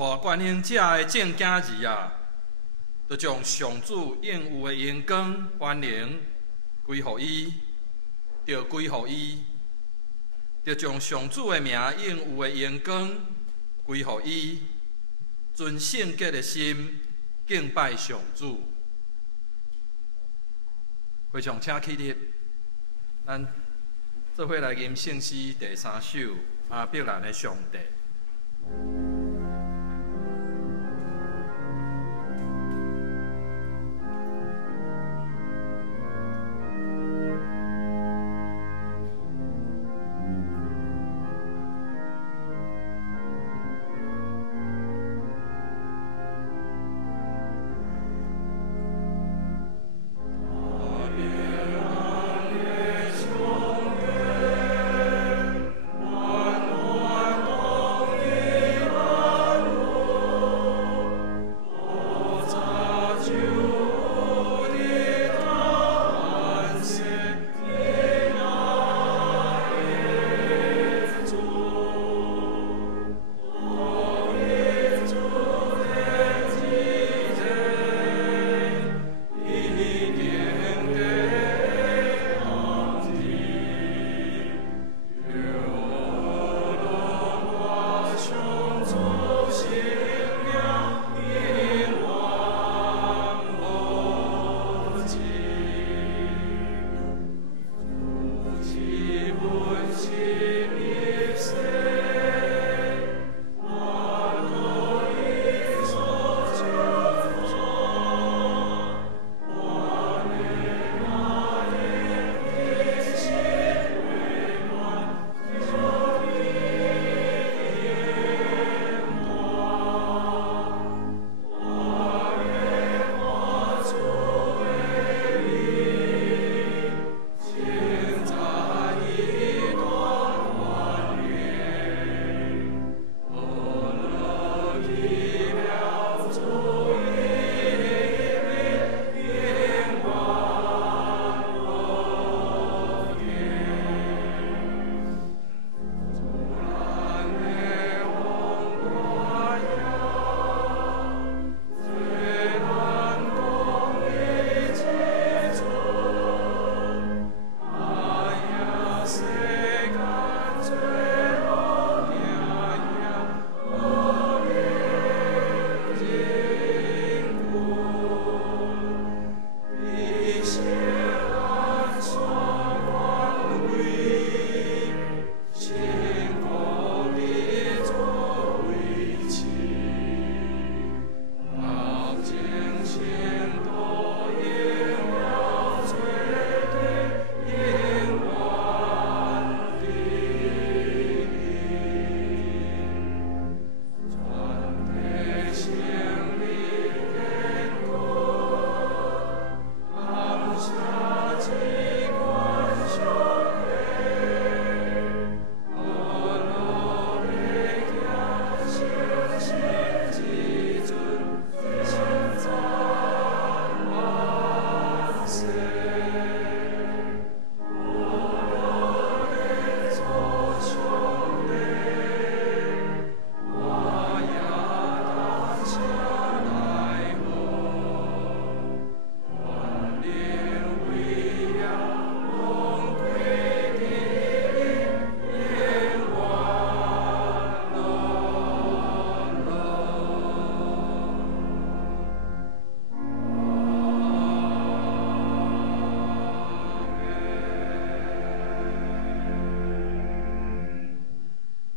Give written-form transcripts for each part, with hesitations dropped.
大观音者的正经字啊，就将上主应有的荣光、欢迎归乎伊，就归乎伊；就将上主的名应有的荣光归乎伊，存圣洁的心敬拜上主。非常请起立，咱做伙来吟圣诗第3首《阿伯兰的上帝》。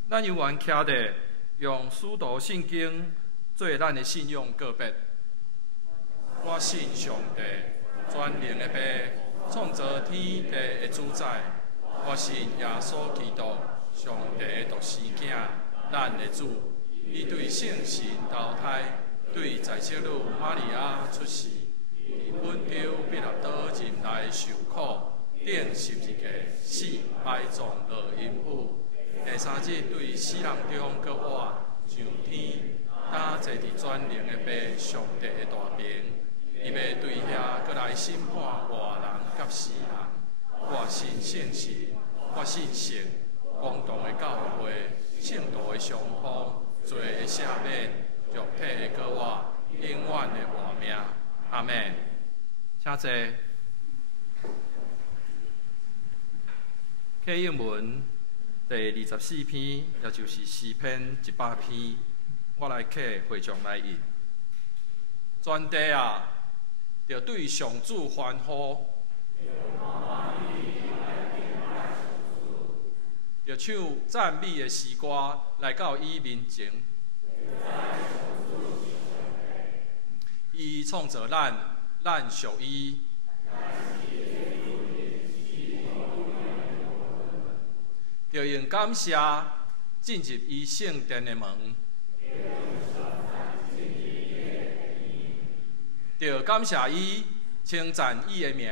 咱犹原徛伫用使徒圣经做咱的信用告别。我信上帝，全能的爸，创造天地的主宰。我信耶稣基督，上帝的独生囝，咱的主。伊对圣神投胎，对在世女玛利亚出世，伫温州彼拉多任内受苦，顶十字架死，埋葬落阴府。第3日对死人中搁活上天，担坐伫全能的爸上帝的大屏，伊要对遐搁来审判活人甲死人。我信圣神，我信神，公道的教会，圣道的上方，罪的赦免，阿妹，请坐。课英文第24篇，也就是诗篇100篇，我来刻会众来印。全地啊，着对上主欢呼，着唱赞美的诗歌来到伊面前。伊创造咱，咱属伊。着用感谢进入伊圣殿的门。着感谢伊，称赞伊的名。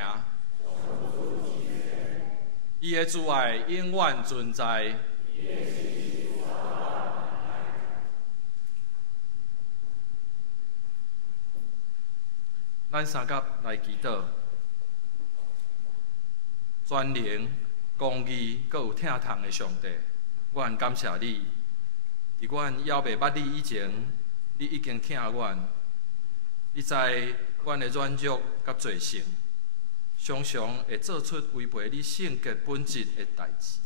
伊的慈爱永远存在。咱三甲来祈祷，全能、公义，阁有疼痛的上帝，阮感谢你。伫阮还未捌你以前，你已经疼阮。你知阮的软弱甲罪性，常常会做出违背你性格本质的代志。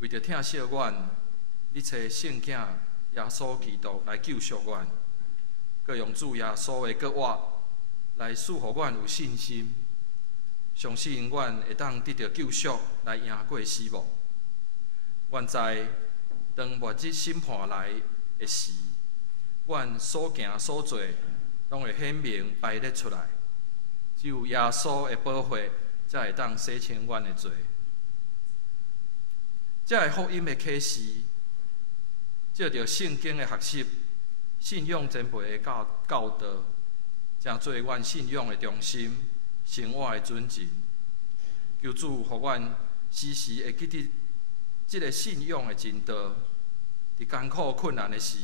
为着疼惜阮，你找圣囝耶稣基督来救赎阮。佮用主耶稣的国话来赐予阮有信心，相信阮会当得到救赎，来赢过死亡。阮知当末日审判来的时，阮所行所做，拢会显明摆列出来。只有耶稣的保护，才会当洗清阮的罪。这个福音的启示，借着圣经的学习。信仰前辈的教导，正做阮信仰的中心，生活的准则。求主，互阮时时会记得这个信仰的真道。伫艰苦困难的时，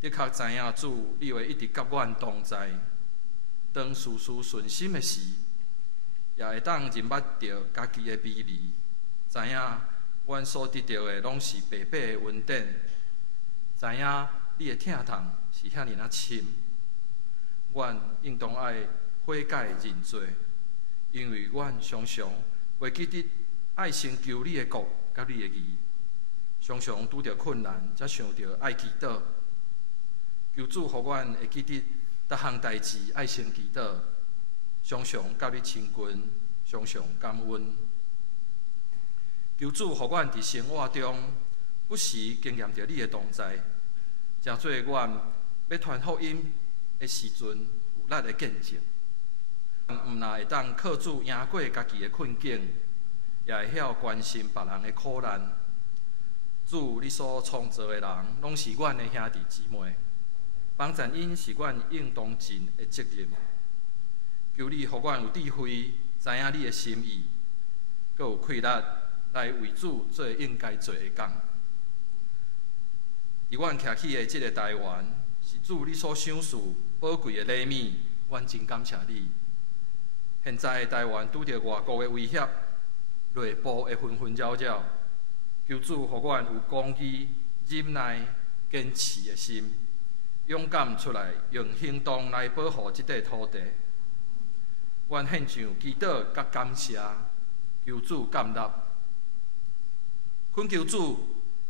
的确知影主，你会一直甲阮同在。当事事顺心的时，也会当认捌着家己的美丽，知影阮所得到的拢是白白的恩典，知影。你的疼痛是遐尔深，阮应当爱悔改认罪，因为阮常常袂记得爱先求你的国甲你的义，常常拄着困难，才想着爱祈祷。求主，互阮会记得逐项代志爱先祈祷，常常甲你亲近，常常感恩。求主，互阮伫生活中不时经验着你的同在。正做阮要传福音的时阵有力的见证，毋但会当靠主赢过家己的困境，也会晓关心别人的苦难。主，你所创造的人，拢是阮的兄弟姊妹，帮助因是阮应当尽的责任。求你，互阮有智慧，知影你的心意，阁有气力来为主做应该做的工。伫阮徛起的即个台湾，是主你所赏赐宝贵的礼物，阮真感谢你。现在台湾拄着外国的威胁，内部会纷纷扰扰，求主互阮有公义、忍耐、坚持的心，勇敢出来用行动来保护即块土地。阮献上祈祷甲感谢，求主接纳，恳求主。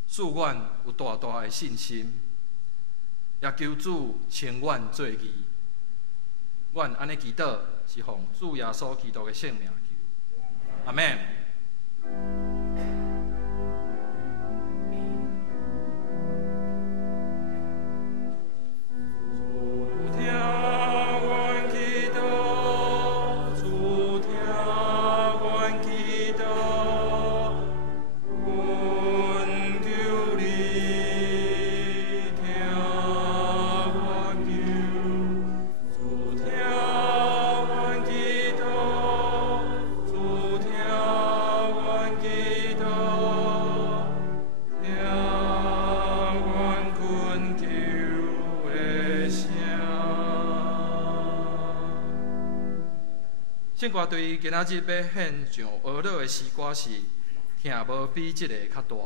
赐阮有大大的信心，也求主称阮做义。阮安尼祈祷，是奉主耶稣基督的圣名求，阿门。圣歌对今仔日要献上俄罗的诗歌是“听无比这个较大”。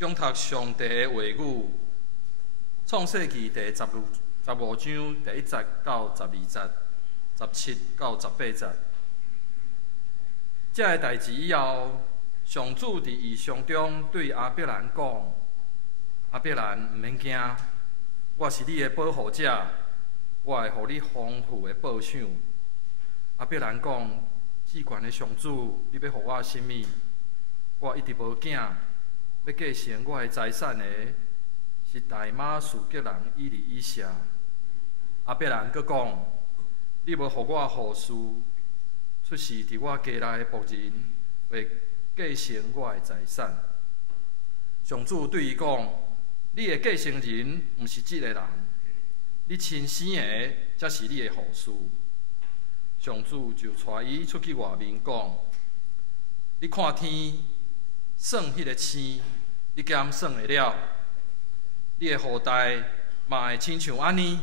恭读上帝的话语，创世纪第15章第1节到12节，17到18节。这个代志以后，上主伫异象中对亚伯兰讲：“亚伯兰，毋免惊，我是你的保护者，我会予你丰富的报赏。”亚伯兰讲：“至悬的上主，你要予我甚物？我一直无囝，要继承我的财产的是大马士革人以利以谢。”亚伯兰阁讲：“你要予我后嗣出世伫我家内的仆人，会继承我的财产。”上主对伊讲：“你的继承人毋是即个人，你亲生的才是你的后嗣。”上主就带伊出去外面讲：“你看天，算迄个星，你敢算会了？你的后代嘛会亲像安尼？”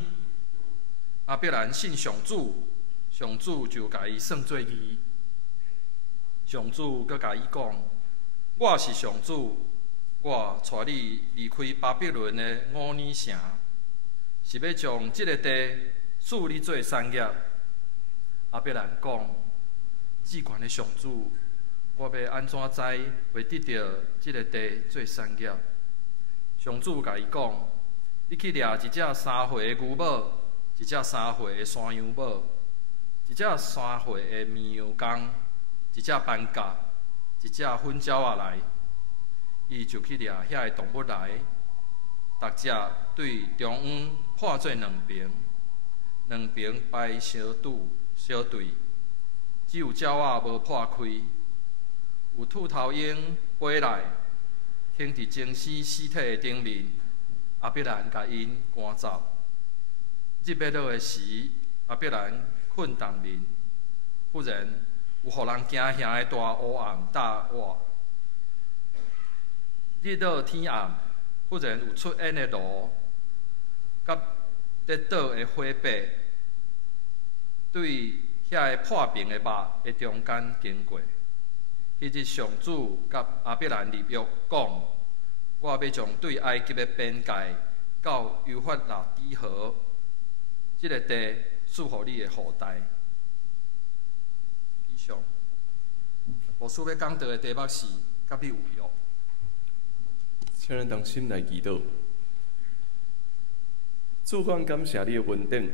亚伯兰信上主，上主就甲伊算做义。上主阁甲伊讲：“我是上主，我带你离开巴比伦的5年城，是要将即个地赐你做产业。”亚伯兰讲：“至悬的上主，我要安怎知会得到即个地做产业？”上主甲伊讲：“你去掠一只3岁的牛母，一只3岁的山羊母，一只3岁的绵羊公，一只斑鴿，一只粉鸟仔来。”伊就去掠遐个动物来，逐只对中央破做2边，两边排相对，只有鸟仔无破开。有兔头鹰飞来，停伫精死尸体的顶面，亚伯兰甲因赶走。日要落的时，亚伯兰困当眠，忽然有互人惊吓的大乌暗大我。日落天暗，忽然有出烟的炉，甲跌倒的火把，对遐个破平的肉的中间经过。迄日上主甲亚伯兰立约讲：“我要将对埃及的边界到幼发拉底河，即个地赐予你的后代。”以上，牧师要讲到的题目是甲你有约。请咱同心来祈祷。主，阮感谢你的恩典，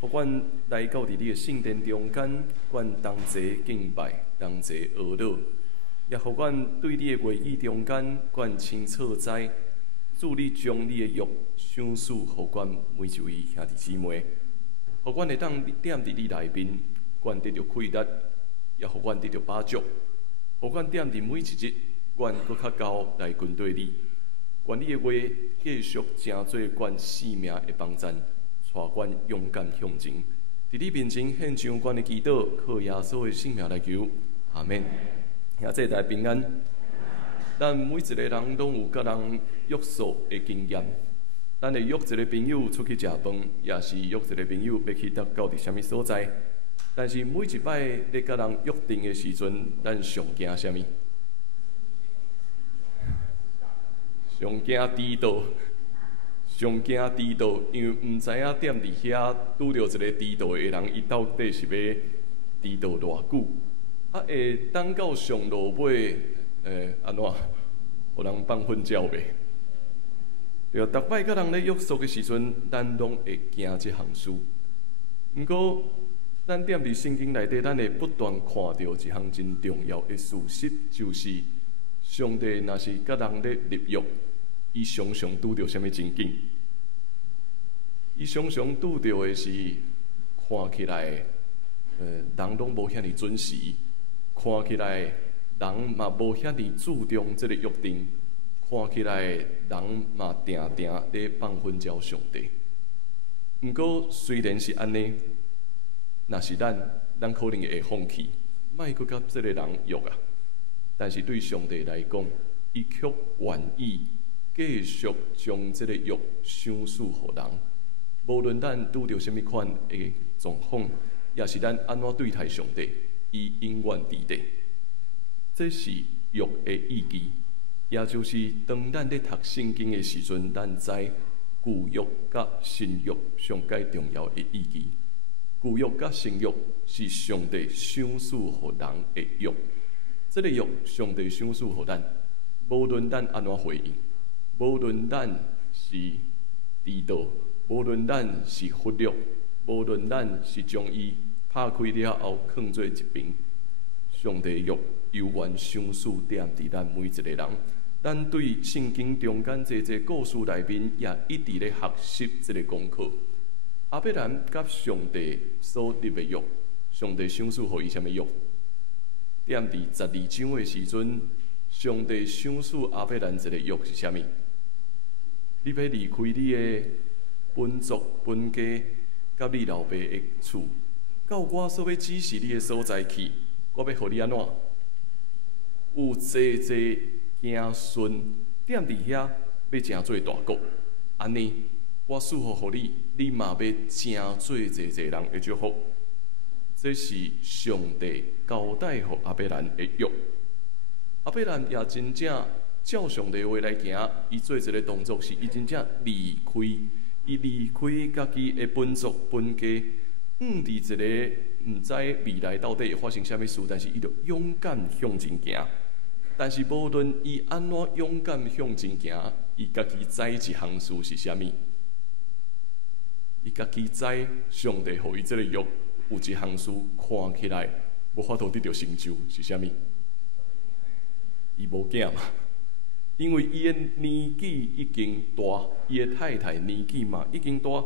互阮来到伫你的圣殿中间，阮同齐敬拜，同齐学乐，也互阮对你的话语中间，阮清楚知，主你将你的约赏赐互阮每一位兄弟姊妹，互阮会当踮伫你内面，阮得到快乐，也互阮得到把助，互阮踮伫每一日。阮搁较高来跟对你，愿你的话继续成做阮生命的帮站，带阮勇敢向前。伫你面前献上阮的祈祷，靠耶稣的性命来求，阿免。也这代平安。咱每一个人拢有甲人约束的经验，咱会约一个朋友出去食饭，也是约一个朋友要去到伫什么所在。但是每一摆咧甲人约定的时阵，咱上惊什么？上惊迟到，上惊迟到，因为毋知影踮伫遐拄着一个迟到的人，伊到底是要迟到偌久？啊，会等到上路尾，安怎，互人放粪鸟袂？对啊，逐摆甲人咧约束的时阵，咱拢会惊即项事。毋过，咱踮伫圣经内底，咱会不断看到一项真重要的事实，就是上帝若是甲人咧立约。伊常常拄着什么情景？伊常常拄着的是看起来，人拢无遐尼准时，看起来人嘛无遐尼注重这个约定，看起来人嘛定定咧放粪鸟上帝。毋过虽然是安尼，若是咱可能会放弃，莫搁甲这个人约啊。但是对上帝来讲，伊却愿意。继续将这个约赏赐予人，无论咱拄着什么款的状况，也是咱安怎对待上帝，伊永远伫地。这是约的意义。也就是当咱咧读圣经的时阵，咱知旧约甲新约上界重要的意义。旧约甲新约是上帝赏赐予人的约，这个约上帝赏赐予咱，无论咱安怎回应，无论咱是迟到，无论咱是忽略，无论咱是将伊拍开了后放做一边，上帝约犹原赏赐踮伫咱每一个人。咱对圣经中间这故事内面，也一直咧学习这个功课。亚伯兰甲上帝所立的约，上帝赏赐予伊什么约？踮伫12章的时阵，上帝赏赐亚伯兰一个约是啥物？你要离开你的本族本家，甲你老爸的厝，到我所要指示你的所在去。我要予你安怎？有济子孙踮伫遐，要成做大国。安尼，我祝福予你，你嘛要成做济人的祝福。这是上帝交代予亚伯兰的约。亚伯兰也真正照上帝话来行，伊做一个动作是，伊真正离开，伊离开家己的本族本家，伫一个毋知未来到底会发生啥物事，但是伊就勇敢向前行。但是无论伊安怎勇敢向前行，伊家己知一项事是啥物？伊家己知上帝予伊这个约有一项事看起来无法度得到成就是啥物？伊无囝嘛，因为伊的年纪已经大，伊的太太年纪嘛已经大，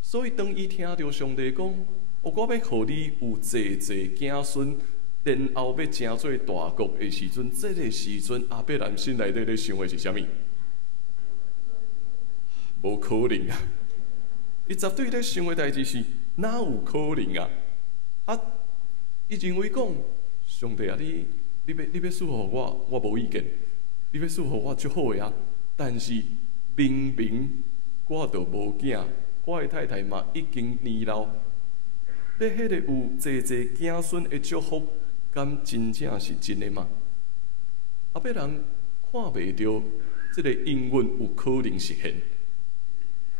所以当伊听到上帝讲，我要予你有济子孙。然后要成做大国的时阵，这个时阵亚伯兰心内底咧想的是啥物？无可能啊！伊绝对咧想的代志是哪有可能啊？伊认为讲上帝啊，你要赐予我，我无意见；你要赐予我就好个啊。但是明明我就无囝，我的太太嘛已经年老，要迄个有济子孙的祝福。敢真正是真的吗？亚伯兰看袂到这个应允有可能实现，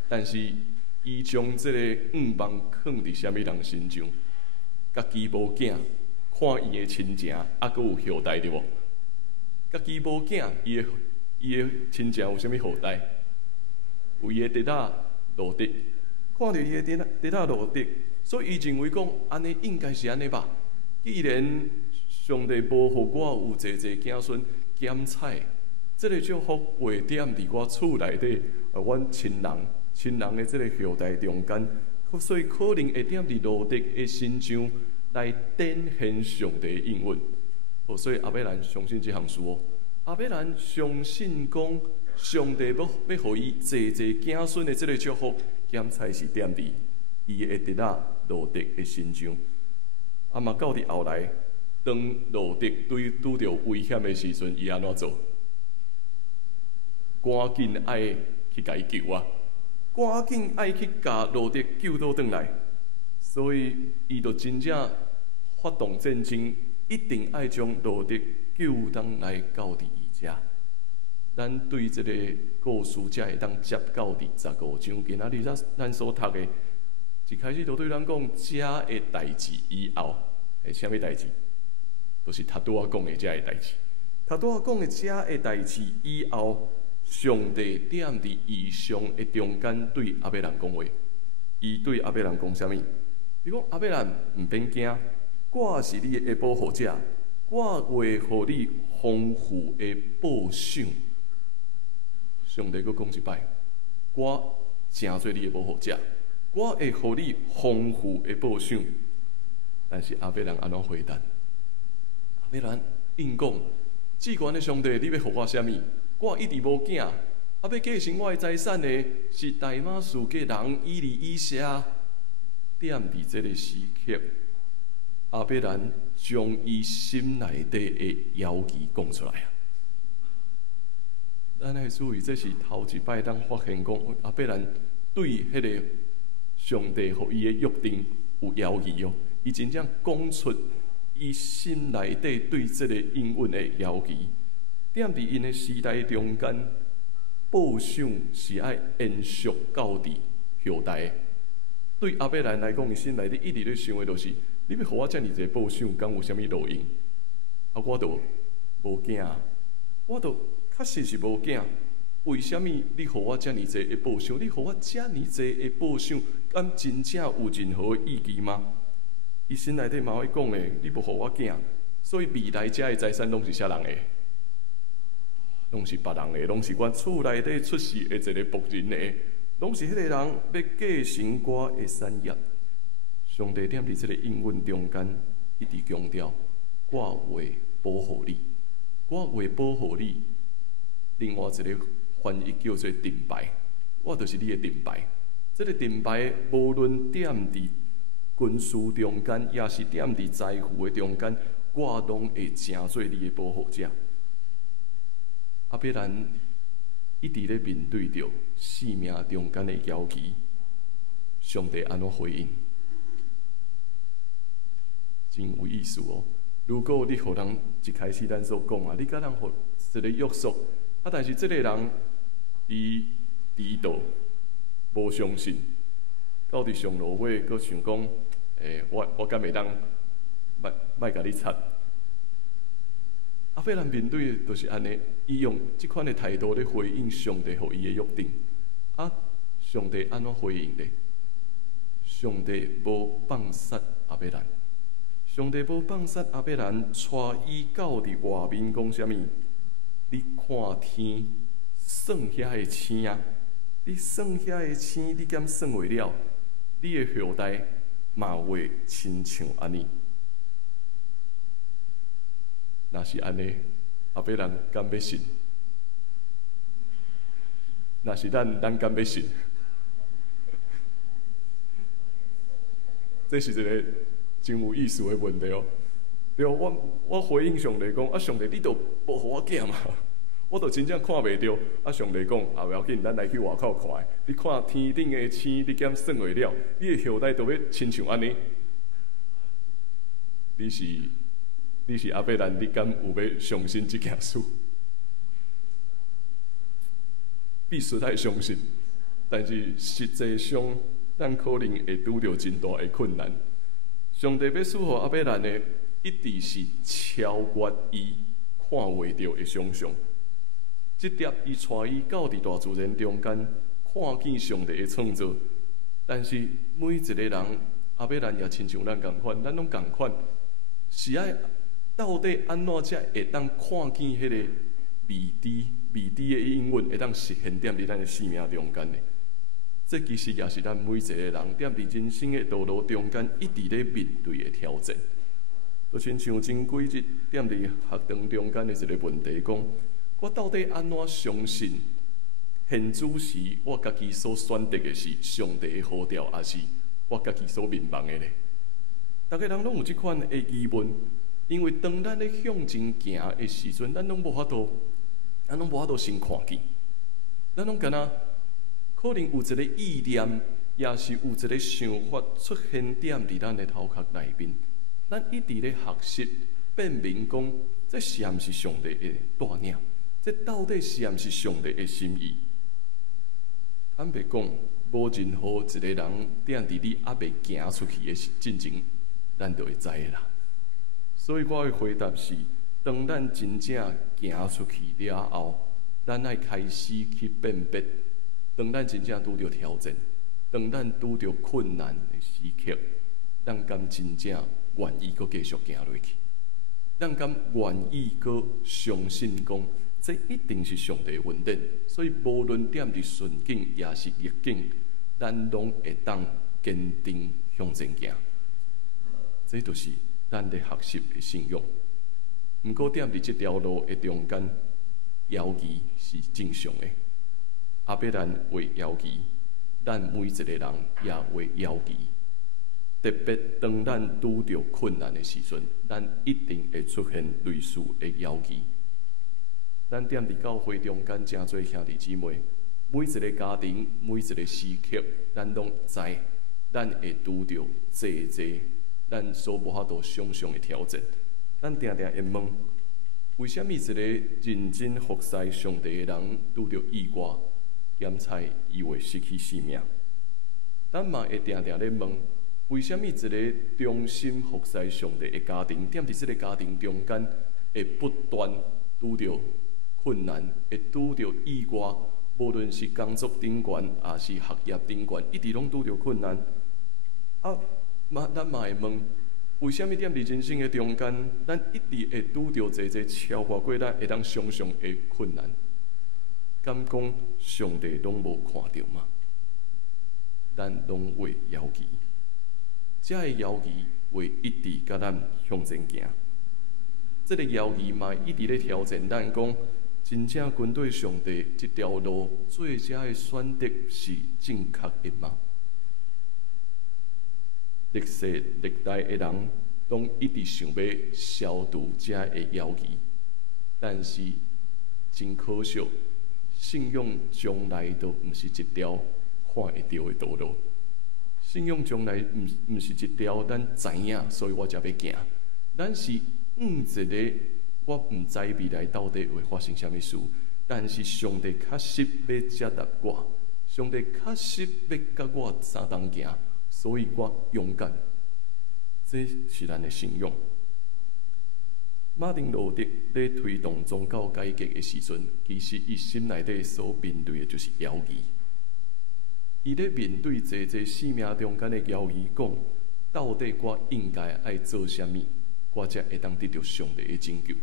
但是伊将这个望放伫啥物人身上？家己无囝，看伊的亲情，还佫有后代对无？家己无囝，伊的亲情有啥物后代？有伊的弟仔罗德，看到伊的弟仔罗德，所以伊认为讲安尼应该是安尼吧。既然上帝无予我有济子孙减彩，这个祝福会踮伫我厝内底，阮亲人的这个后代中间，所以可能会踮伫罗德的身上来展现上帝的应允。所以亚伯兰相信这项事哦。亚伯兰相信讲，上帝要予伊济子孙的这个祝福，减彩是踮伫伊的弟仔罗德的身上。嘛到伫后来，当罗德拄着危险的时阵，伊安怎做？赶紧爱去甲伊救啊！赶紧爱去甲罗德救倒转来。所以伊就真正发动战争，一定爱将罗德救倒来到伫伊遮。咱对这个故事才会当接到伫15章。今仔日咱所读的。一开始就对咱讲，遮的代志以后，是啥物代志？就是他拄仔讲的遮的代志。他拄仔讲的遮的代志以后，上帝踮伫异象的中间对亚伯兰讲话。伊对亚伯兰讲啥物？伊讲亚伯兰毋免惊，我是你的保护者，我会予你丰富的报赏。上帝佫讲一摆，我成做你的保护者。我会予你丰富的报赏，但是亚伯兰安怎回答？亚伯兰应讲：至高的上帝，你要予我啥物？我一直无囝，要继承我的财产的是大马士革人以利以谢。踮伫这个时刻，亚伯兰将伊心内底的要求讲出来啊！咱来注意，这是头一摆当发现讲亚伯兰对迄个。上帝予伊的约定有要求哦，伊真正讲出伊心内底对这个应允的要求。踮伫因的时代中间，报赏是爱延续到伫后代。对阿伯兰来讲，伊心内底一直咧想的，就是你要互我遮尔济报赏，敢有啥物路用？啊，我都无囝，我都确实是无囝。为什么你互我遮尔济的报赏？你互我遮尔济的报赏，敢真正有任何意义吗？伊心内底嘛会讲的，你无互我囝，所以未来遮的财产拢是啥人的？拢是别人的，拢是阮厝内底出世的一个仆人的，拢是迄个人要继承我的产业。上帝踮伫即个应允中间，一直强调：我会保护你，我会保护你。另外一个翻译叫做盾牌，我就是你的盾牌。这个盾牌无论踮伫军事中间，也是踮伫财富的中间，我拢会成做你的保护者。阿伯兰一直咧面对着生命中间的摇旗，上帝安怎回应？真有意思哦！如果你互人一开始咱所讲啊，你甲人互一个约束，啊，但是这个人伊迟到，无相信，到伫上路尾，佫想讲，我敢袂当，莫甲你插。阿伯兰面对的就是安尼，伊用即款的态度咧回应上帝互伊的约定。啊，上帝安怎回应咧？上帝无放杀阿伯兰，上帝无放杀阿伯兰，带伊到伫外面讲啥物？你看天，算遐个星啊！你算遐个星，你敢算会了？你的后代嘛会亲像安尼。若是安尼，阿伯人敢要信？若是咱敢要信？这是一个真有意思的问题哦。对，我回应上帝讲，啊，上帝你都无互我囝嘛？我都真正看袂到。啊，上帝讲，啊，袂要紧，咱来去外口看。你看天顶的星，你敢算会了？你的后代都要亲像安尼？你是阿伯兰，你敢有要相信这件事？必须爱相信，但是实际上，咱可能会拄着真大的困难。上帝要赐予阿伯兰的，一直是超越伊看袂到的想象。这点伊带伊到伫大自然中间，看见上帝的创造。但是每一个人，阿伯兰也亲像咱共款，咱拢共款，是爱。到底安怎才会当看见迄个未知的应允会当实现踮伫咱的生命中间呢？这其实也是咱每一个人踮伫人生的道路中间一直咧面对的挑战。就亲像前几日踮伫学堂中间的一个问题，讲我到底安怎相信现主时我家己所选择的是上帝的呼召，还是我家己所面望的呢？大家人拢有这款的疑问。因为当咱咧向前行的时阵，咱拢无法度先看见，咱拢敢若可能有一个意念，也是有一个想法出现踮伫咱的头壳内面，咱一直咧学习辨明讲，这是毋是上帝的带领？这到底是毋是上帝的心意？坦白讲，无任何一个人踮伫你还未行出去的进前，咱就会知啦。所以我的回答是：当咱真正行出去了后，咱爱开始去辨别；当咱真正拄着挑战，当咱拄着困难的时刻，咱敢真正愿意搁继续行落去？咱敢愿意搁相信讲，这一定是上帝的恩典？所以无论踮伫顺境也是逆境，咱拢会当坚定向前行。这就是。咱咧学习的信仰，毋过踮伫即条路的中间，犹豫是正常的。阿伯兰会犹豫，咱每一个人也会犹豫。特别当咱拄着困难的时阵，咱一定会出现类似的犹豫。咱踮伫教会中间，真侪兄弟姊妹，每一个家庭，每一个时刻，咱拢知，咱会拄着济。咱所无法度想象的挑战，咱定定会问：为什么一个认真服侍上帝的人拄着意外检查，伊会失去性命？咱嘛会定定咧问，为什么一个忠心服侍上帝的家庭，踮伫即个家庭中间，会不断拄着困难，会拄着意外，无论是工作顶悬，也是学业顶悬，一直拢拄着困难。咱嘛会问，为什么踮伫人生的中间，咱一直会拄着这超越过咱会当想象的困难？敢讲上帝拢无看到吗？咱拢会犹豫，这个犹豫会一直甲咱向前行。这个犹豫嘛，一直咧挑战咱讲，真正跟对上帝这条路做这个选择是正确的吗？历世历代的人拢一直想要消除这个犹豫，但是真可惜，信仰从来都毋是一条看会到的道路。信仰从来毋是一条咱知影，所以我才要行。咱是一个我毋知未来到底会发生啥物事，但是上帝确实要接纳我，上帝确实要甲我相同行，所以我勇敢。这是咱的信仰。马丁路德在推动宗教改革的时阵，其实伊心内底所面对的就是犹豫。伊咧面对这生命中间的犹豫，讲到底我应该爱做啥物，我才会当得到上帝的拯救。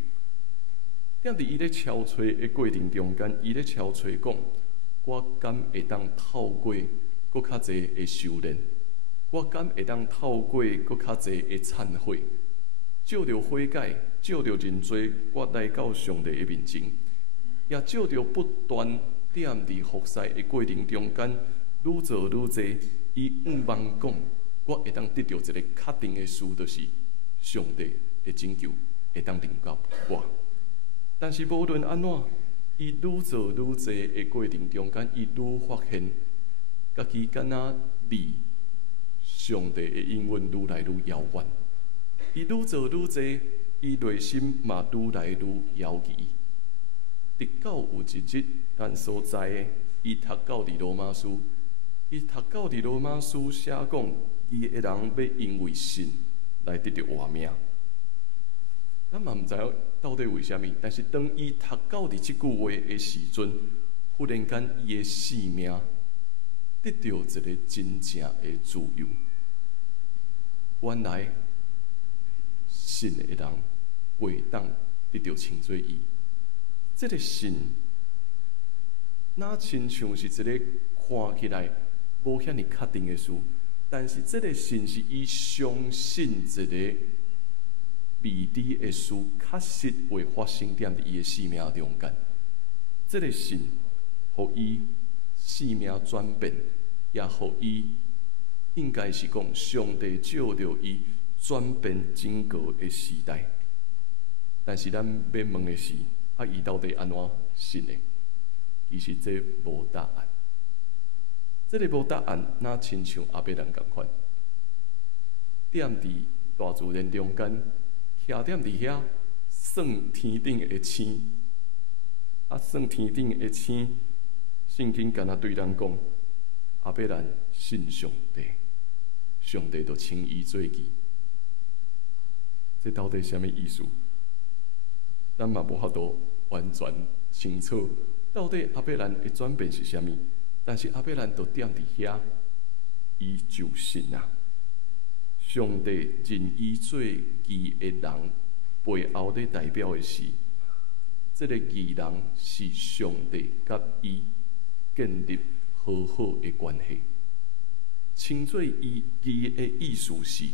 踮伫伊咧敲吹的过程中间，伊咧敲吹讲，我敢会当透过搁较侪的修炼，我敢会当透过搁较侪的忏悔，照着悔改，照着认罪，我来到上帝的面前，也照着不断踮伫服侍的过程中间。愈做愈济，伊毋茫讲，我会当得到一个确定的事，就是上帝的拯救会当临到我。但是无论安怎，伊愈做愈济的过程中间，伊愈发现，家己敢若离上帝的应允愈来愈遥远。伊愈做愈济，伊内心嘛愈来愈犹豫。直到有一日，咱所知的，伊读到伫罗马书。伊读到伫罗马书写讲，伊的人要因为信来得到活命。咱嘛毋知影到底为虾米，但是当伊读到伫即句话的时阵，忽然间伊的性命得到一个真正的自由。原来信的人会当得到称作义。这个信，哪亲像是一个看起来无遐尼确定的事，但是这个信是伊相信一个未知的事，确实会发生踮伫伊的生命中间。这个信，互伊生命转变，也互伊应该是讲上帝照着伊转变整个的时代。但是咱要问的是，伊到底安怎信的？其实这无答案。这个无答案，哪亲像阿伯人共款，踮伫大自然中间，徛踮伫遐，算天顶的星，算天顶的星，圣经敢若对咱讲，阿伯人信上帝，上帝就称伊做义。这到底什么意思？咱嘛无法度完全清楚，到底阿伯人的转变是啥物？但是阿伯兰就踮伫遐，伊就信啊！上帝认伊做义的人，背后咧代表的是，这个义人是上帝甲伊建立好好的关系。称做义的意思是，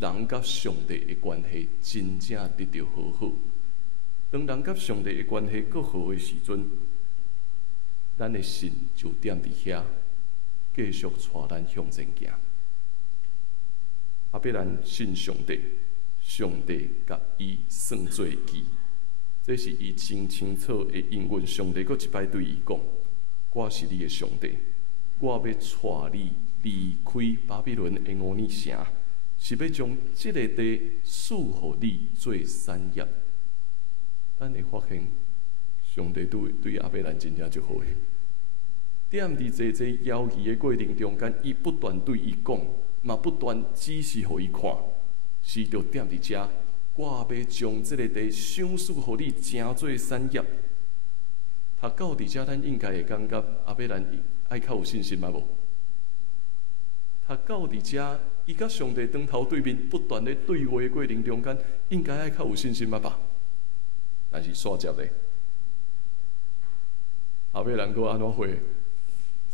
人甲上帝的关系真正得到好好。当人甲上帝的关系搁好的时阵，咱的心就踮伫遐，继续带咱向前行。阿伯兰信上帝，上帝甲伊算做义，这是伊真清楚的应允。上帝搁一摆对伊讲：“我是你的上帝，我要带你离开巴比伦的乌尼城，是要将这个地赐予你做产业。”咱会发现上帝对阿伯兰真正足好诶。踮伫这犹豫的过程中间，伊不断对伊讲，嘛不断指示互伊看，是着踮伫遮，我要将这个地赏赐互你，成做产业。读到伫遮，咱应该会感觉阿伯兰爱较有信心嘛无？读到伫遮，伊甲上帝当头对面，不断咧对话的过程中间，应该爱较有信心嘛吧？但是煞接咧，阿伯兰阁安怎回？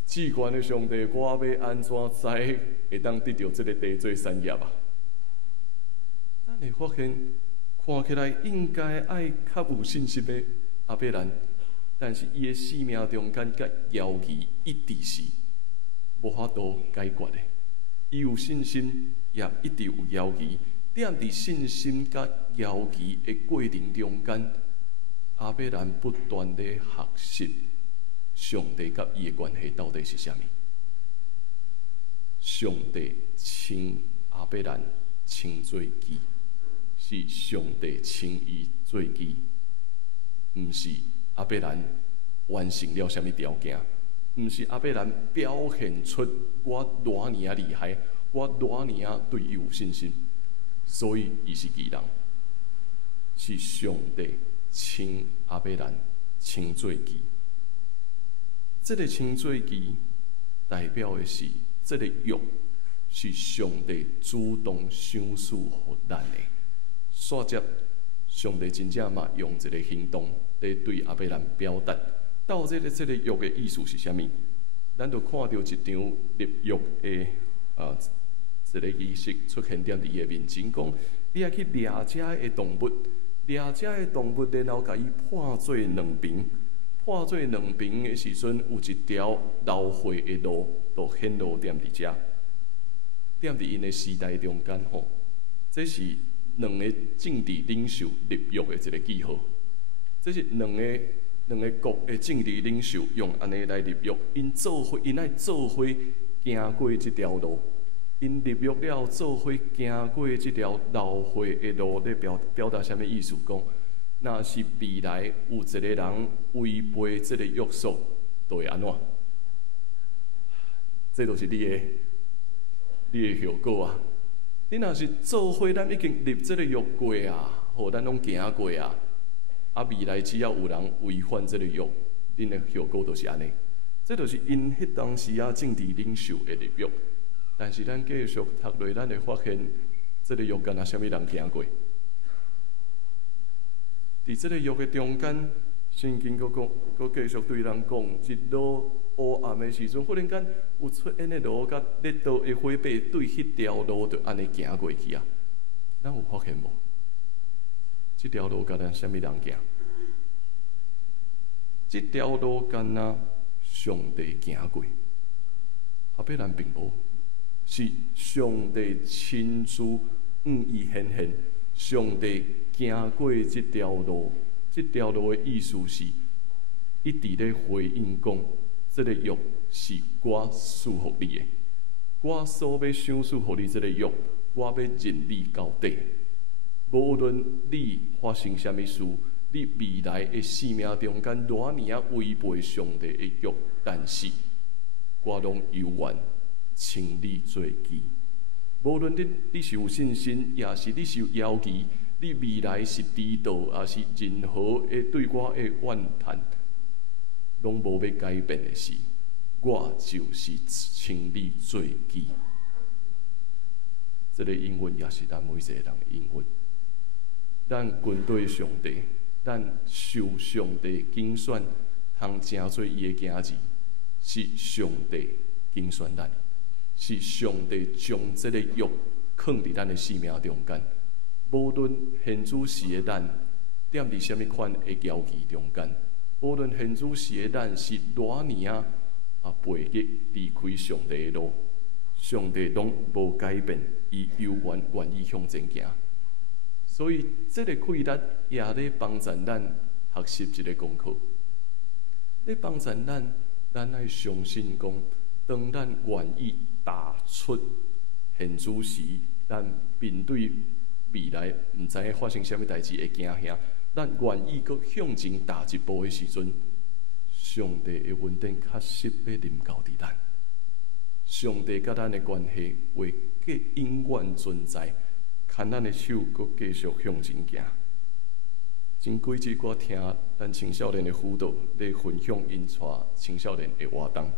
至高的上帝，我要安怎知会当得到这个地做产业啊？咱会发现，看起来应该爱较有信心的阿伯兰，但是伊的生命中间甲犹豫一直是无法度解决的。伊有信心，也一直有犹豫。踮伫信心甲犹豫的过程中间，阿伯兰不断地学习。上帝甲伊的关系到底是啥物？上帝称阿伯兰称做基，是上帝称伊做基，毋是阿伯兰完成了啥物条件，毋是阿伯兰表现出我偌尔啊厉害，我偌尔啊对伊有信心，所以伊是基人。是上帝称阿伯兰称做基。这个称做基，代表的是这个约是上帝主动赏赐予咱的。煞接上帝真正嘛用一个行动来对阿伯兰表达，到底这个约的意思是啥物？咱就看到一场立约的一个仪式出现在伊的面前，讲你要去掠遮的动物，掠遮的动物，然后甲伊破做两边。破做两边的时阵，有一条流血的路，就显露踮伫遮，踮伫因的时代中间吼，这是两个政治领袖立约的一个记号。这是两个国的政治领袖用安尼来立约，因爱做伙行过这条路，因立约了做伙行过这条流血的路，咧表达啥物意思？讲。若是未来有一个人违背这个约束，就会安怎？这就是你的效果啊！你若是做伙，咱已经立这个约过啊，互咱拢行过啊。啊，未来只要有人违反这个约，恁的效果就是安尼。这就是因迄当时啊政治领袖的立约。但是咱继续读落，咱会发现，这个约干那啥物人行过？伫这个约的中间，圣经佫继续对人讲，日落黑暗的时阵，忽然间有出现的路甲烈道的火把，对迄条路就安尼行过去啊。咱有发现无？这条路甲咱啥物人行？这条路干那上帝行过，阿伯兰并无，是上帝亲自伊显现，上帝。行过这条路，这条路的意思是，一直咧回应讲，这个约是我赐予你的，我所要赏赐予你这个约，我要认你到底。无论你发生啥物事，你未来的生命中间偌尔啊违背上帝的约，但是我拢犹原称你做基。无论你是有信心，也是你是有犹豫。你未来是迟到，还是任何的对我的怨叹，拢无要改变的事，我就是称你做基。这个英文也是咱每一个人的英文。咱军队上帝，咱受上帝拣选，通成做伊的囝儿，是上帝拣选咱，是上帝将这个约放伫咱的生命中间。无论现主时的咱踮伫什么款的犹豫中间，无论现主时的咱是偌尔背逆离开上帝的路，上帝拢无改变，伊犹原愿意向前行。所以，这个规律也咧帮助咱学习一个功课，咧帮助咱爱相信讲，当咱愿意踏出现主时，咱面对未来毋知影发生啥物代志会惊吓，咱愿意搁向前踏一步的时阵，上帝的恩典确实要临到伫咱。上帝甲咱的关系会永远存在，牵咱的手，搁继续向前行。前几日我听咱青少年的辅导咧分享因带青少年的活动，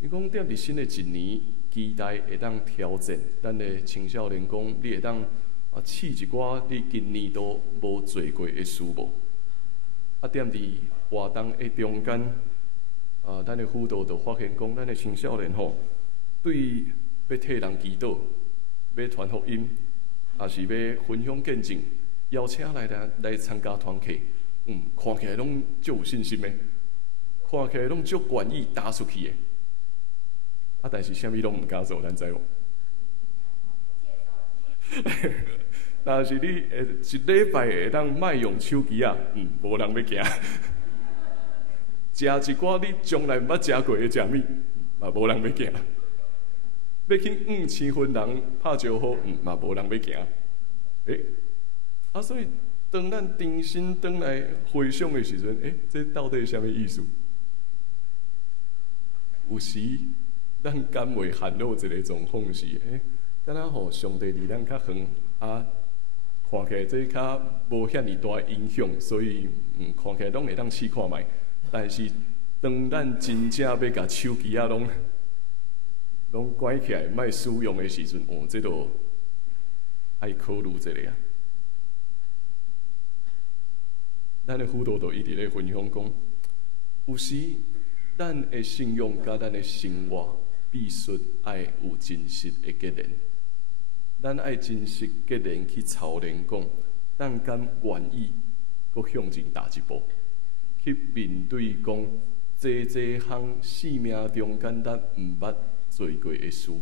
伊讲踮伫新的一年，期待会当挑战咱的青少年，讲你会当试一寡你今年都无做过的事无？踮伫活动的中间，咱的辅导就发现讲，咱的青少年吼，对要替人祈祷、要传福音，也是要分享见证。邀请来参加团契，看起来拢足有信心的，看起来拢足愿意踏出去的。但是啥物拢毋敢做，咱知无？但是你一礼拜会当莫用手机啊，无人要惊。食一寡你从来毋捌食过的食物，嘛无人要惊。要去青婚人拍招呼，嘛无人要惊。所以当咱重新转来回想的时阵，这到底是啥物意思？有时咱敢会陷入一个状况是，敢若吼上帝离咱较远，看起来这较无遐尼大影响，所以看起来拢会当试看卖。但是当咱真正要甲手机拢关起来，莫使用的时阵，这就爱考虑一下啊。咱的辅导就一直咧分享讲，有时咱的信仰甲咱的生活必须爱有真实的结连。咱爱真实结连去操练讲，咱敢愿意搁向前踏一步，去面对讲这项生命中间咱毋捌做过的事，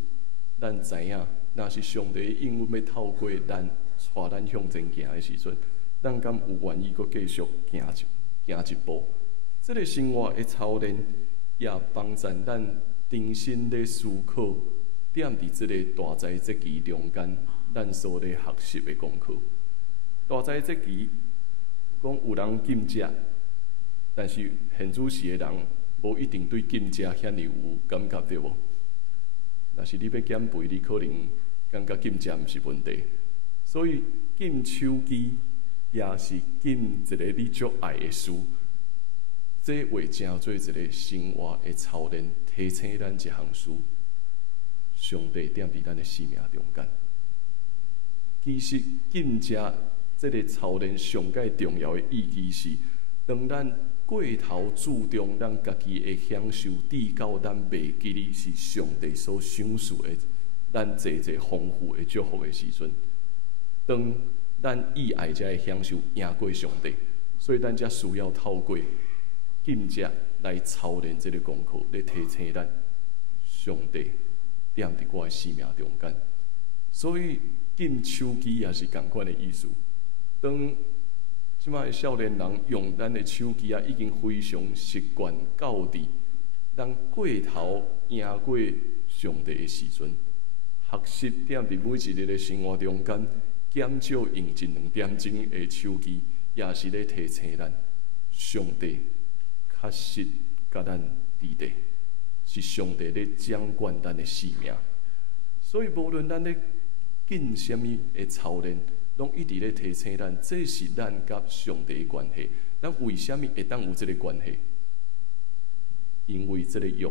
咱知影，若是上帝应允要透过咱带咱向前行的时阵。咱敢有愿意搁继续行一步？这个生活的操练也帮助咱重新咧思考，踮伫这个大灾节期中间，咱所咧学习的功课。大灾节期讲有人禁食，但是现主时的人无一定对禁食遐尼有感觉，对无？若是你要减肥，你可能感觉禁食毋是问题，所以禁手机。也是禁一个你足爱的事，这会成做一个生活的操练，提醒咱一项事。上帝踮伫咱的生命中间。其实禁食这个操练上界重要的意义是，当咱过头注重咱家己的享受，至到咱袂记哩是上帝所赏赐的，咱济丰富的祝福的时阵，当咱意爱才会享受赢过上帝，所以咱才需要透过禁食来操练这个功课，来提醒咱上帝踮伫我的生命中间。所以禁手机也是同款的意思。当即摆的少年人用咱的手机已经非常习惯到伫咱过头赢过上帝的时阵，学习踮伫每一日的生活中间。减少用1-2点钟的手机，也是咧提醒咱，上帝确实甲咱伫地，是上帝咧掌管咱的生命。所以无论咱咧紧什么的操练，拢一直咧提醒咱，这是咱甲上帝的关系。咱为什么会当有这个关系？因为这个约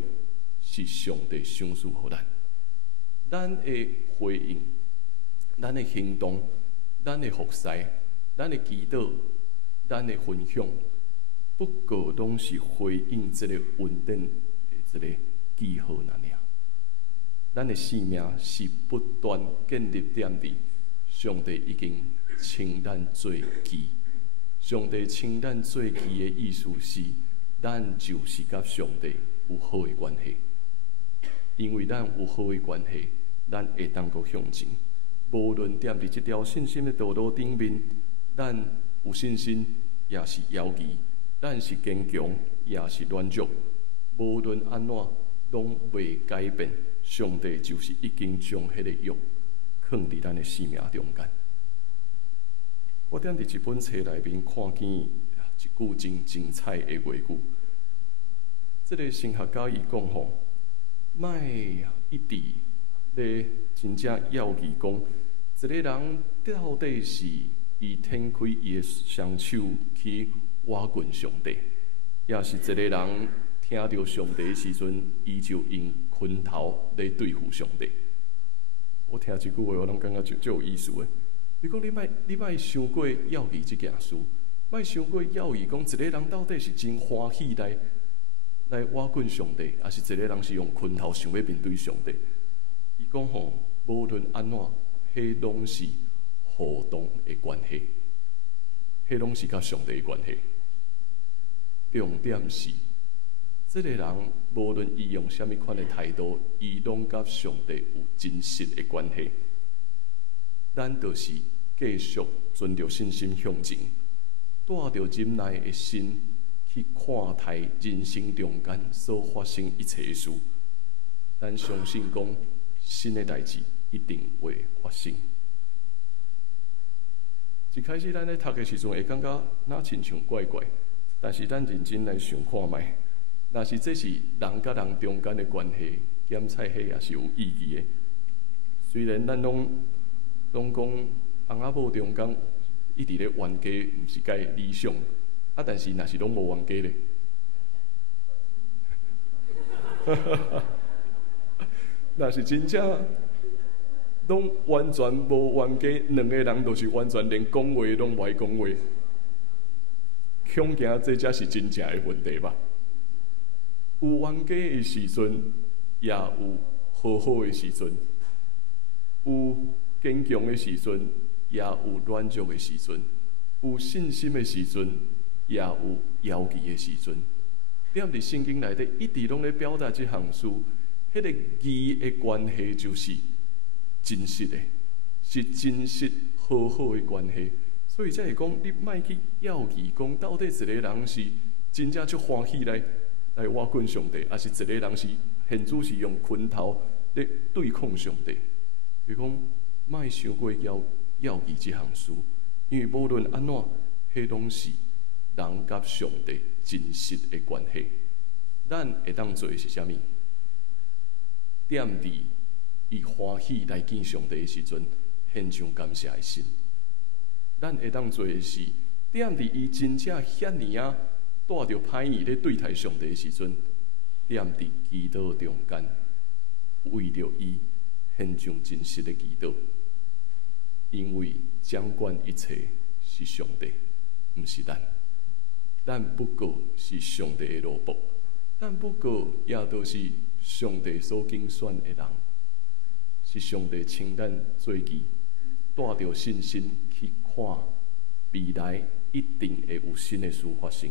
是上帝赏赐予咱，咱的回应。咱的行动、咱的服侍、咱的祈祷、咱的分享，不过拢是回应这个稳定的这个记号那样。咱的生命是不断建立踮伫上帝已经称咱做基。上帝称咱做基的意思是，咱就是甲上帝有好的关系。因为咱有好的关系，咱会当阁向前。无论踮伫这条信心的道路顶面，咱有信心，也是犹豫；咱是坚强，也是软弱。无论安怎，拢袂改变。上帝就是已经将迄个约放伫咱的生命中间。我踮伫一本册内面看见一句真精彩的话句。这个神学家伊讲吼，莫一直咧真正要义讲，一个人到底是伊展开伊的双手去挖掘上帝，也是一个人听到上帝的时阵，伊就用拳头来对付上帝。我听这句话，我拢感觉就有意思的。你讲你莫想过要义这件事，莫想过要义讲一个人到底是真欢喜来挖掘上帝，还是一个人是用拳头想要面对上帝？伊讲吼，无论安怎，迄拢是互动的关系，迄拢是甲上帝的关系。重点是，这个人无论伊用什么款的态度，伊拢甲上帝有真实的关系。咱就是继续存着信心向前，带着忍耐的心去看待人生中间所发生一切的事。咱相信讲，新的代志一定会发生。一开始咱咧读的时阵，会感觉哪亲像怪怪，但是咱认真来想看卖，若是这是人甲人中间的关系，检测迄也是有意义的。虽然咱拢讲翁仔某中间一直咧冤家，毋是介理想，但是若是拢无冤家咧，若是真正拢完全无冤家，两个人都是完全连讲话拢无爱讲话，恐惊这才是真正的问题吧。有冤家的时阵，也有和好的时阵，有坚强的时阵，也有软弱的时阵，有信心的时阵，也有犹豫的时阵。踮伫圣经内底一直拢咧表达这项事，迄个义的关系就是真实的，是真实好好的关系。所以才会讲，你莫去要义讲，到底一个人是真正足欢喜来挖掘上帝，还是一个人是现主是用拳头咧对抗上帝？就讲莫想过要义这项事，因为无论安怎，迄拢是人甲上帝真实的关系。咱会当做的是啥物？踮伫伊欢喜来见上帝的时阵，献上感谢的心。咱会当做的是，踮伫伊真正遐尔啊，带着歹意咧对待上帝的时阵，踮伫祈祷中间，为着伊献上真实的祈祷。因为掌管一切是上帝，毋是咱。咱不过是上帝的奴仆，咱不过也都是上帝所拣选的人，是上帝请咱做义，带着信心去看未来，一定会有新的事发生，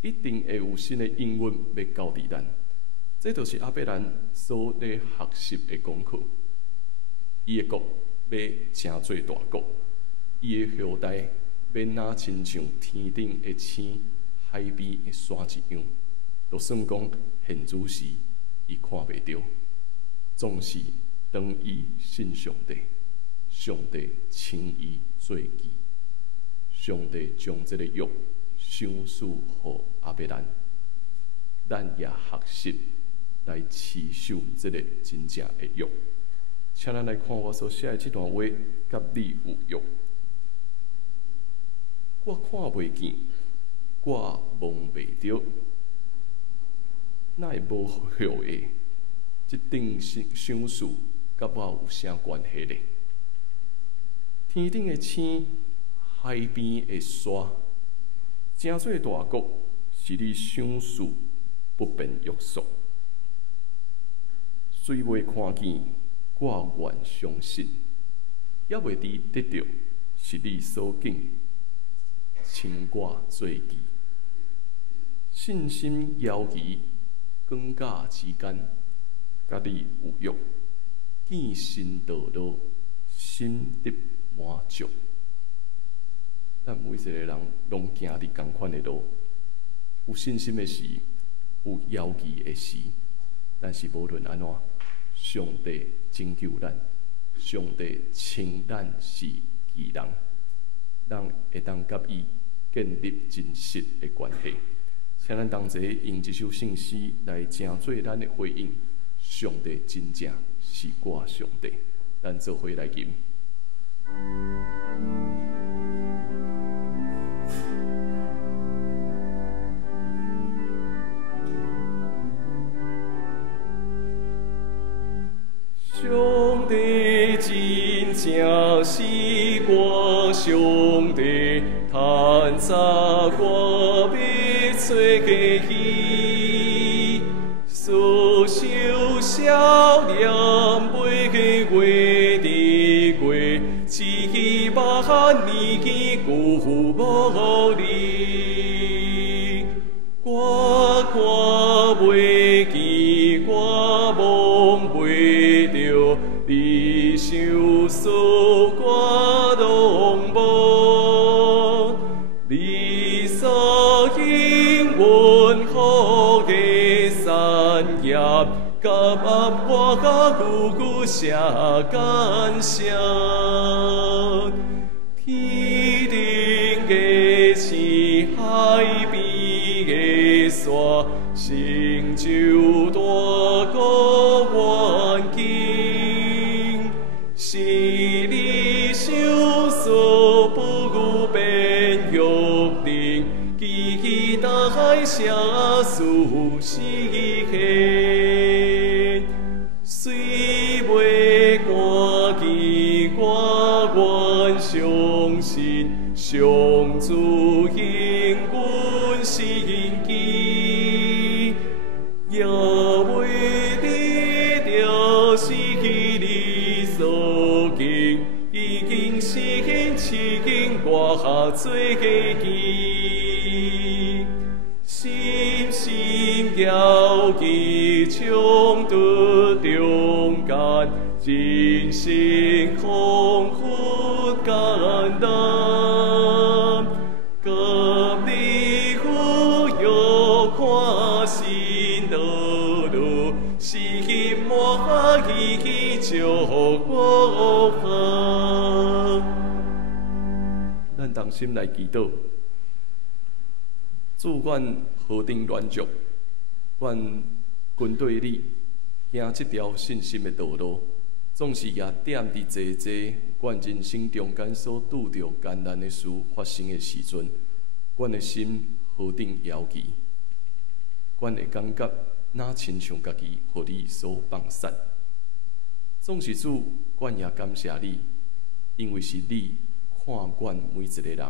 一定会有新的应允要交伫咱。这就是亚伯兰所咧学习的功课。伊的国要成做大国，伊的后代免那亲像天顶的星、海边的山一样，就算讲现主时伊看袂到，总是当伊信上帝，上帝请伊做义，上帝将这个约赏赐予亚伯兰，咱也学习来持守这个真正的约。请咱来看我所写的这段话，甲你有约。我看袂见，我望袂着，哪会无效的？这顶赏赐甲我有啥关系呢？天顶的星，海边的沙，真做大国，是你赏赐不变约束。虽未看见，我愿相信，也未知得到是你所敬，请我做义。信心摇移，光假之间，甲你有约，见神道路，心得满足。咱每一个人拢行伫同款的路，有信心的时，有摇移的时，但是无论安怎，上帝拯救咱，上帝称咱是义人，咱会当甲伊建立真实的关系。请咱同齐用这首圣诗来成做咱的回应。上帝真正是我上帝，咱做伙来吟。上帝真正是我上帝，探查我要找个伊，所受少年每个月的月，700年古无你，我看袂见，我望袂着，你想所我拢无，你所应允好的产业，感我久谢感谢。天顶的星，海边的山，成就大个愿景，是你手所不变约定，期待写书实现，虽袂赶见我愿相信，上主应阮心机，也袂得着失去你所敬，已经实现刺激我做个记，深深牢记冲突中间，人生丰富简单，甲你扶摇看新道路，是希望伊祝我行。咱同心来祈祷，祝愿河顶乱族，愿军队里行这条信心的道路，总是也点伫坐坐，愿人生中间所拄着艰难的事发生的时阵，阮的心河顶摇旗，阮会感觉哪亲像家己互你所放散。总是主，阮也感谢你，因为是你看阮每一个人，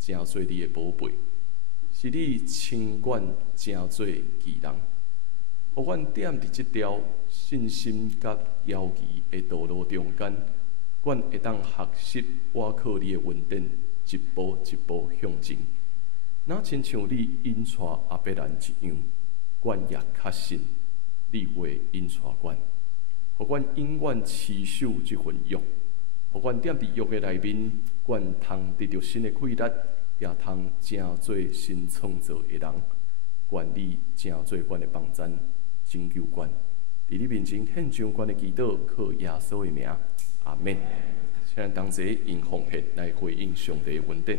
成做你的宝贝，是你称阮成做奇人，互阮踮伫这条信心甲摇旗的道路中间，阮会当学习倚靠你的恩典，一步一步向前。哪亲像你引带阿伯兰一样，阮也确信你会引带阮，互阮永远持守这份约，互阮踮伫约的内面，阮通得到新的气力，也通成做新创造的人。愿你成做阮的帮赞，拯救阮。伫你面前献上阮的祈祷，靠耶稣的名，阿免。请咱同齐用奉献来回应上帝的恩典。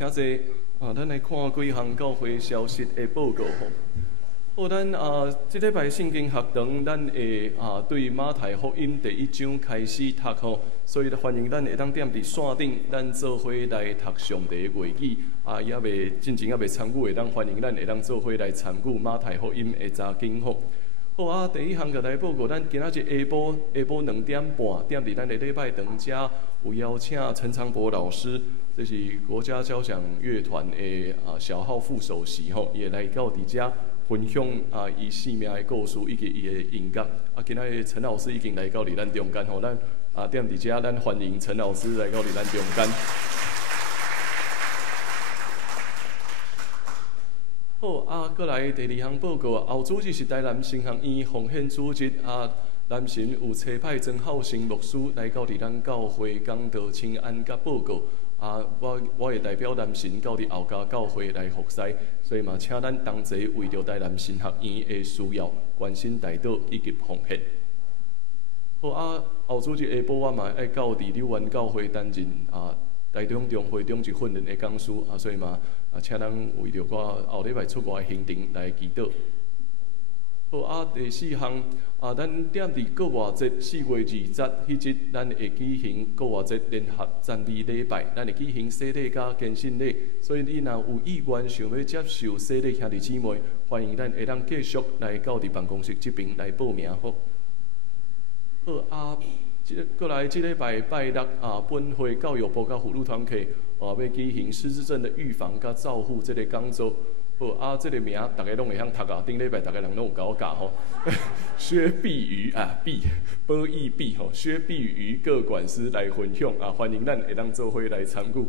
请坐咱来看几项教会消息的报告吼。好，咱即礼拜圣经学堂，咱会对马太福音第1章开始读吼，所以欢迎咱会当踮伫线顶，咱做伙来读上帝的话语。也未进前未参与的，咱欢迎咱会当做伙来参与马太福音的查经吼。好第一项就来报告，咱今仔日下晡2点半，踮伫咱的礼拜堂遮有邀请陈长博老师，这是国家交响乐团的小号副首席吼，伊会来到伫遮分享伊生命的故事以及伊的音乐。今仔日陈老师已经来到伫咱中间吼，咱踮伫遮，咱欢迎陈老师来到伫咱中间。好过来第2项报告，后主日是台南神学院奉献主日南神有差派曾浩成牧师来到伫咱教会讲道请安甲报告。我会代表南神到伫后家教会来服侍，所以嘛，请咱同齐为着台南神学院的需要，关心代祷以及奉献。好后主日下晡我嘛爱到伫柳湾教会担任台中中会中级训练的讲师所以嘛请咱为着我后礼拜出外行程来祈祷。好第4项咱踮伫国外节4月20迄日，咱会举行国外节联合赞美礼拜，咱会举行洗礼甲献信礼，所以你若有意愿想要接受洗礼兄弟姊妹，欢迎咱会当继续来到伫办公室这边来报名好。过来即礼拜拜六本会教育部甲妇女团契要举行失智症的预防甲照护这个讲座。好这个名大家拢会晓读顶礼拜大家人拢有甲我教吼。薛碧瑜褒义碧吼，薛碧瑜各管师来分享欢迎咱会当做伙来参与。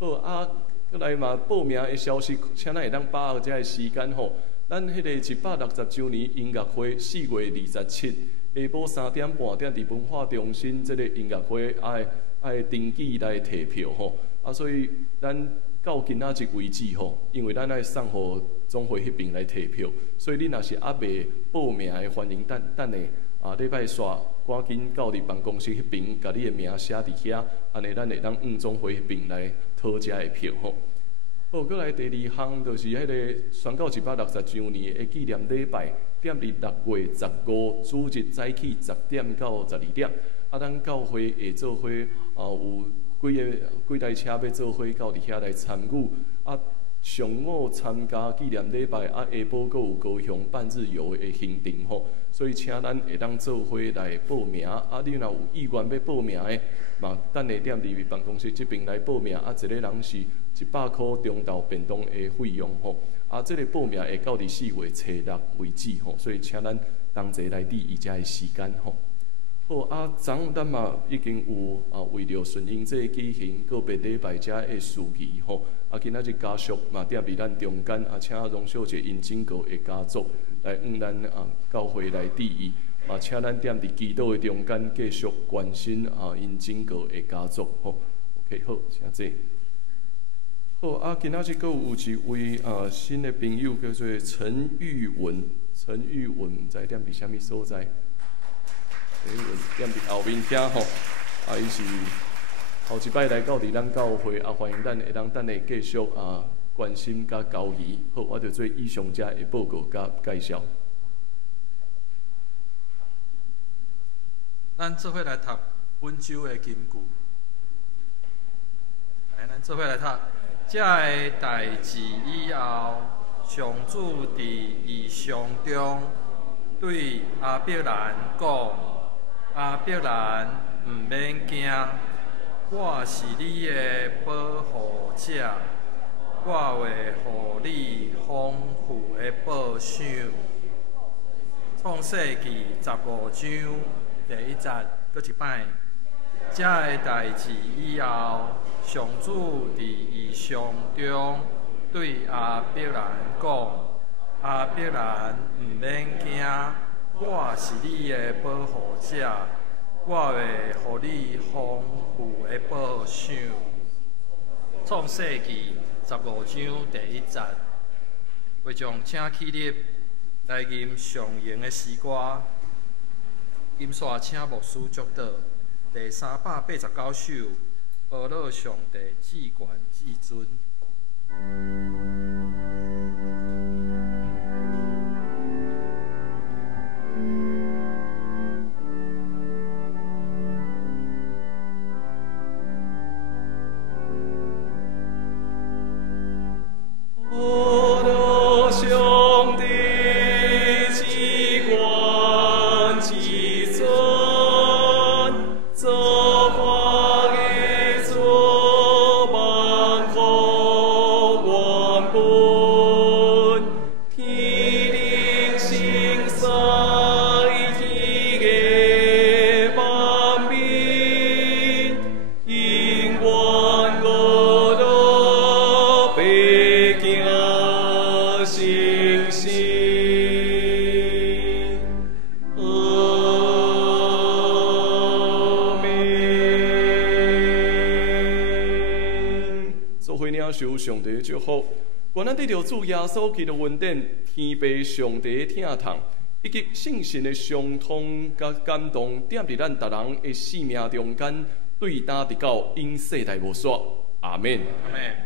好过来嘛报名的消息，请咱会当把握这个时间吼。咱迄个160周年音乐会4月27下晡3点半，踮伫文化中心这个音乐会爱登记来摕票吼所以咱到今仔日为止吼，因为咱爱送互总会迄边来摕票，所以你若是未报名的，欢迎等下礼拜煞赶紧到伫办公室迄边，甲你的名写伫遐，安尼咱会当总会迄边来讨遮的票吼。好，过来第2项就是迄个宣告160周年的纪念礼拜，踮伫6月15主日早起10点到12点，咱教会会做伙有几台车要做伙到伫遐来参与上午参加纪念礼拜下晡阁有高雄半日游的行程吼，所以请咱会当做伙来报名你若有意愿要报名的嘛，等下踮伫办公室这边来报名一个人是100块中昼便当的费用吼这个报名会到伫4月初6为止吼，所以请咱同齐来伫伊遮的时间吼。好昨咱嘛已经有为着顺应这举行个别礼拜遮的事宜吼今仔日家属嘛踮伫咱中间请荣小姐因整个的家族来咱教会来致意嘛，请咱踮伫祈祷的中间继续关心因整个的家族吼。OK 好，请坐。好今仔日阁有一位新的朋友叫做陈玉文，毋知踮伫啥物所在？踮伫后面遐吼伊是后一摆来到伫咱教会欢迎咱会当等下继续关心甲交谊。好，我就做以上遮的报告甲介绍。咱做伙来读本周的金句。来，咱做伙来读。这个代志以后，上主伫异象中对阿伯兰讲。阿伯兰，毋免惊，我是你的保护者，我会予你丰富的报赏。创世纪15章第1节，搁一摆。这个代志以后，上主伫异象中对阿伯兰讲：阿伯兰，毋免惊。我是你的保护者，我会予你丰富的报赏。创世纪15章第1节，会将请起立来吟上行的诗歌。今煞请牧师祝祷第389首，阿乐上帝至权至尊。受上帝的祝福，愿咱得到主耶稣基督恩典、天父上帝的疼痛，以及圣神的相通甲感动，点伫咱逐人的生命中间，对答直到永世代无煞。阿免。阿免。